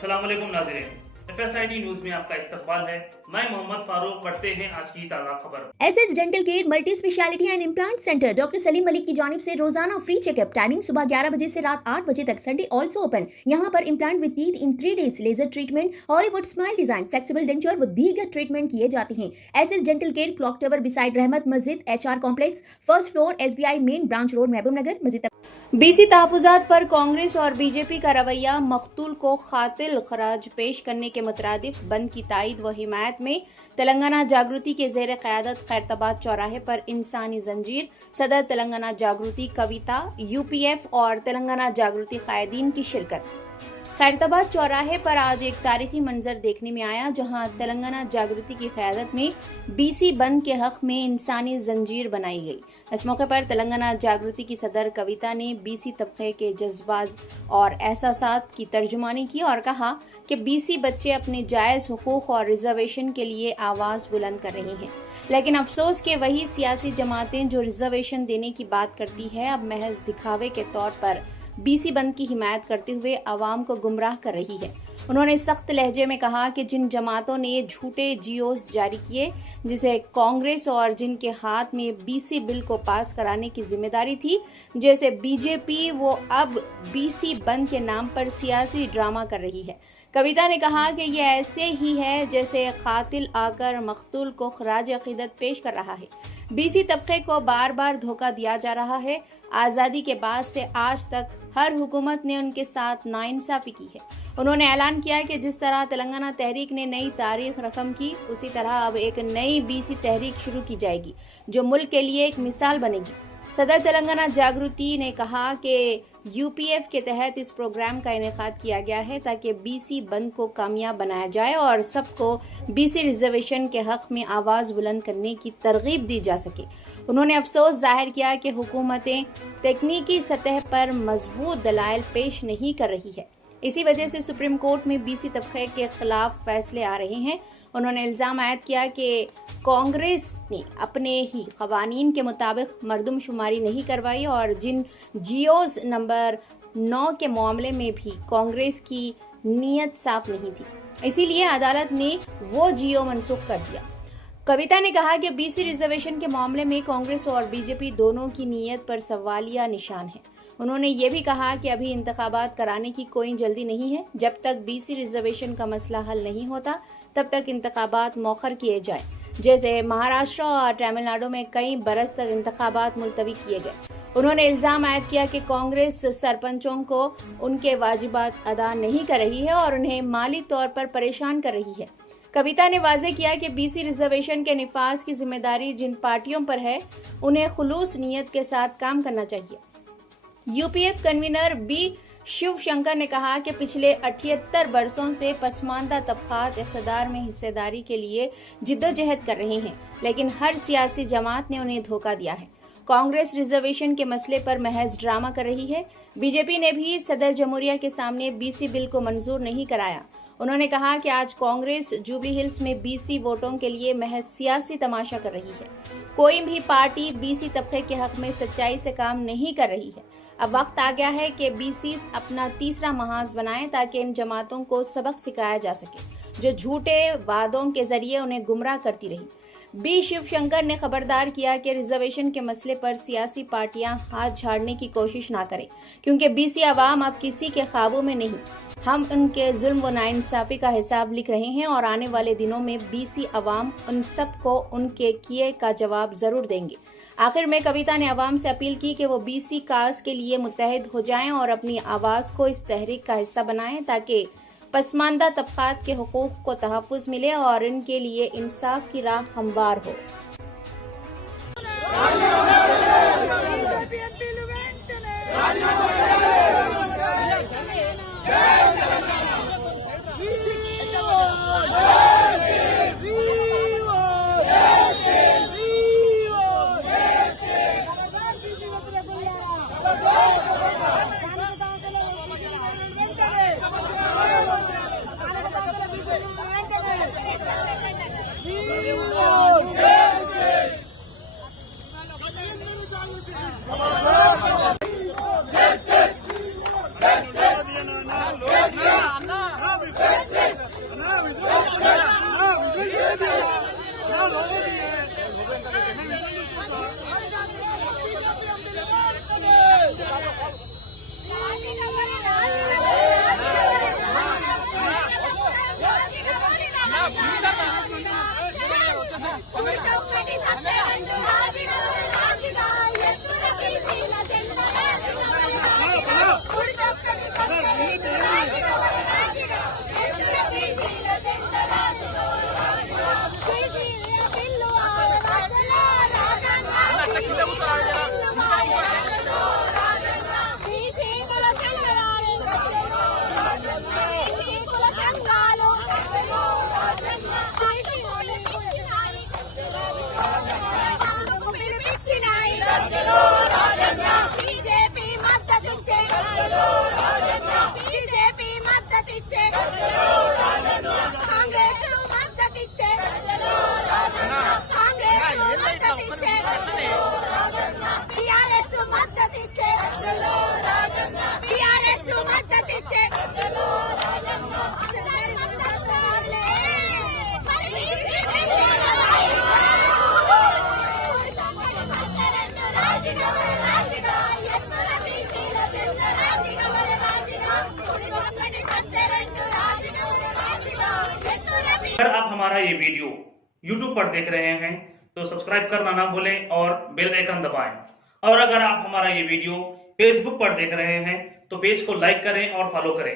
अस्सलाम वालेकुम नाज़रीन, FSID न्यूज में आपका इस्तकबाल है। मैं मोहम्मद फारूक। पढ़ते हैं आज की ताज़ा खबर। SS dental care multi speciality and implant centre doctor Salim Malik की जानिब से रोजाना फ्री चेकअप। टाइमिंग सुबह 11 बजे से रात 8 बजे तक। Sunday also open. यहाँ पर implant with teeth in 3 days, laser treatment, Hollywood smile design, flexible denture व दीगर ट्रीटमेंट किए जाते हैं। SS dental care, clock tower beside Rahmat Masjid, HR complex, first floor, SBI main branch road, Mahbub Nagar, मस्जिद। BC तहफ़्फ़ुज़ात पर कांग्रेस और BJP का रवैया मक़तूल को क़ातिल ख़राज पेश करने के मुतरादिफ बंद की तायद व हिमायत में तेलंगाना जागृति के ज़ेर क़यादत खैरताबाद चौराहे पर इंसानी जंजीर, सदर तेलंगाना जागृति कविता, UPF और तेलंगाना जागृति क़ायदीन की शिरकत। खैरताबाद चौराहे पर आज एक तारीखी मंजर देखने में आया, जहां तेलंगाना जागृति की क़यादत में BC बंद के हक़ में इंसानी जंजीर बनाई गई। इस मौके पर तेलंगाना जागृति की सदर कविता ने BC तबके के जज्बात और एहसासात की तर्जुमानी की और कहा कि BC बच्चे अपने जायज़ हुकूक़ और रिजर्वेशन के लिए आवाज़ बुलंद कर रही हैं, लेकिन अफसोस के वही सियासी जमातें जो रिजर्वेशन देने की बात करती है, अब महज दिखावे के तौर पर BC बंद की हिमायत करते हुए आवाम को गुमराह कर रही है। उन्होंने सख्त लहजे में कहा कि जिन जमातों ने झूठे जियोस जारी किए, जिसे कांग्रेस और जिनके हाथ में BC बिल को पास कराने की जिम्मेदारी थी, जैसे BJP, वो अब BC बंद के नाम पर सियासी ड्रामा कर रही है। कविता ने कहा कि यह ऐसे ही है जैसे कातिल आकर मकतूल को खराज अकीदत पेश कर रहा है। BC तबके को बार बार धोखा दिया जा रहा है। आज़ादी के बाद से आज तक हर हुकूमत ने उनके साथ नाइंसाफी की है। उन्होंने ऐलान किया कि जिस तरह तेलंगाना तहरीक ने नई तारीख रकम की, उसी तरह अब एक नई BC तहरीक शुरू की जाएगी जो मुल्क के लिए एक मिसाल बनेगी। सदर तेलंगाना जागृति ने कहा कि UPF के तहत इस प्रोग्राम का इनेकाद किया गया है ताकि BC बंद को कामयाब बनाया जाए और सबको BC रिजर्वेशन के हक में आवाज़ बुलंद करने की तरगीब दी जा सके। उन्होंने अफसोस जाहिर किया कि हुकूमतें तकनीकी सतह पर मजबूत दलाइल पेश नहीं कर रही है, इसी वजह से सुप्रीम कोर्ट में BC तबके के खिलाफ फैसले आ रहे हैं। उन्होंने इल्ज़ाम आयद किया कि कांग्रेस ने अपने ही कवानीन के मुताबिक मरदमशुमारी नहीं करवाई और जिन जियोज नंबर 9 के मामले में भी कांग्रेस की नीयत साफ नहीं थी, इसीलिए अदालत ने वो जियो मनसूख कर दिया। कविता ने कहा कि BC रिजर्वेशन के मामले में कांग्रेस और BJP दोनों की नीयत पर सवालिया निशान है। उन्होंने ये भी कहा कि अभी इंतखाबात कराने की कोई जल्दी नहीं है। जब तक BC रिजर्वेशन का मसला हल नहीं होता, तब तक इंतखाबात मौखर किए जाएं। जैसे महाराष्ट्र और तमिलनाडु में कई बरस तक इंतखाबात मुलतवी किए गए। उन्होंने इल्ज़ाम आयद किया कि कांग्रेस सरपंचों को उनके वाजिबात अदा नहीं कर रही है और उन्हें माली तौर पर परेशान कर रही है। कविता ने वाज़ेह किया कि BC रिजर्वेशन के निफाज की जिम्मेदारी जिन पार्टियों पर है, उन्हें खुलूस नीयत के साथ काम करना चाहिए। UPF कन्वीनर B शिवशंकर ने कहा कि पिछले 78 बरसों से पसमानदा तबकात इक़्तिदार में हिस्सेदारी के लिए जिद्दोजहद कर रहे हैं, लेकिन हर सियासी जमात ने उन्हें धोखा दिया है। कांग्रेस रिजर्वेशन के मसले पर महज ड्रामा कर रही है। BJP ने भी सदर जमहूरिया के सामने BC बिल को मंजूर नहीं कराया। उन्होंने कहा कि आज कांग्रेस जुबली हिल्स में BC वोटों के लिए महज सियासी तमाशा कर रही है। कोई भी पार्टी BC तबके के हक में सच्चाई से काम नहीं कर रही है। अब वक्त आ गया है कि BCs अपना तीसरा महाज बनाएं ताकि इन जमातों को सबक सिखाया जा सके जो झूठे वादों के जरिए उन्हें गुमराह करती रही। B शिवशंकर ने खबरदार किया कि रिजर्वेशन के मसले पर सियासी पार्टियां हाथ झाड़ने की कोशिश ना करें, क्योंकि BC अवाम अब किसी के ख्वाबों में नहीं। हम उनके जुल्म व नाइंसाफी का हिसाब लिख रहे हैं और आने वाले दिनों में BC अवाम उन सब को उनके किए का जवाब जरूर देंगे। आखिर में कविता ने अवाम से अपील की कि वो BC काज के लिए मुत्तहिद हो जाएं और अपनी आवाज़ को इस तहरीक का हिस्सा बनाएं ताकि पसमानदा तबकात के हुकूक को तहफ़्फ़ुज़ मिले और इनके लिए इंसाफ की राह हमवार हो। బీజేపీ మద్దతిచ్చే కాంగ్రెస్ మద్దతిచ్చే కాంగ్రెస్ మద్దతిచ్చే టీఆర్ఎస్ మద్దతిచ్చే టీఆర్ఎస్ మద్దతిచ్చే अगर आप हमारा ये वीडियो YouTube पर देख रहे हैं तो सब्सक्राइब करना ना भूलें और बेल आइकन दबाएं। और अगर आप हमारा ये वीडियो Facebook पर देख रहे हैं तो पेज को लाइक करें और फॉलो करें।